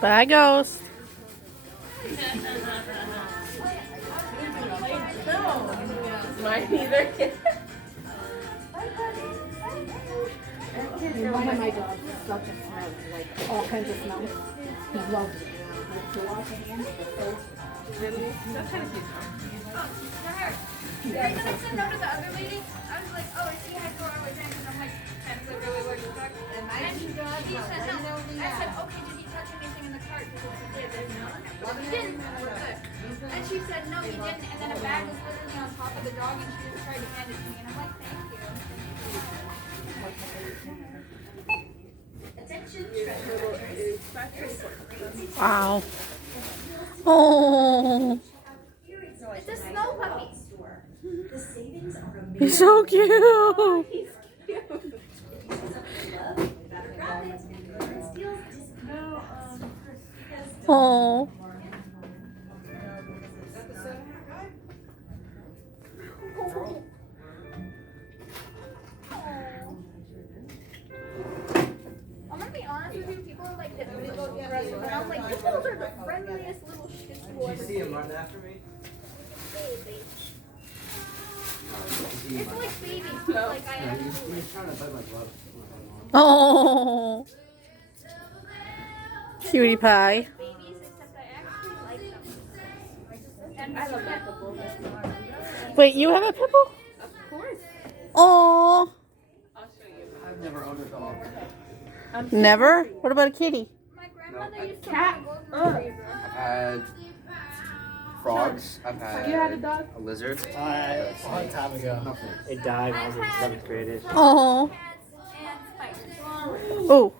Bye, Ghost. Mine either. One of my dogs is such a smell, like all kinds of smells. He loves it. To wash your hands, Really? That's kind of cute. Yeah, and then I said no to the other lady. I was like, oh, is she had 4 hours in? And I'm like, kind of like, really, what the fuck? And she said no. I said, okay, did he touch anything in the cart? Because if he did, then no. He didn't, and we're good. And she said, no, he didn't. And then a bag was literally on top of the dog, and she just tried to hand it to me. And I'm like, thank you. Wow. Oh, It's a snow puppy. he's so cute. Oh. I'm gonna be honest with you, people are like, the little aggressive, and I'm like, these little are the friendliest little shits you will ever see. Run after me? It's like babies, but like I actually He's trying to bite my glove. Oh. Cutie pie. babies, except I actually like them. And I love that. Wait, you have a pit bull? Of course. Oh. I'll show you. I've never owned a dog. Never? What about a kitty? My grandmother used to cat. have a golden retriever. I've had frogs. I've had You had a dog? a lizard. A long time ago. It died when I was in 7th grade. Oh. Cats and spiders. Oh.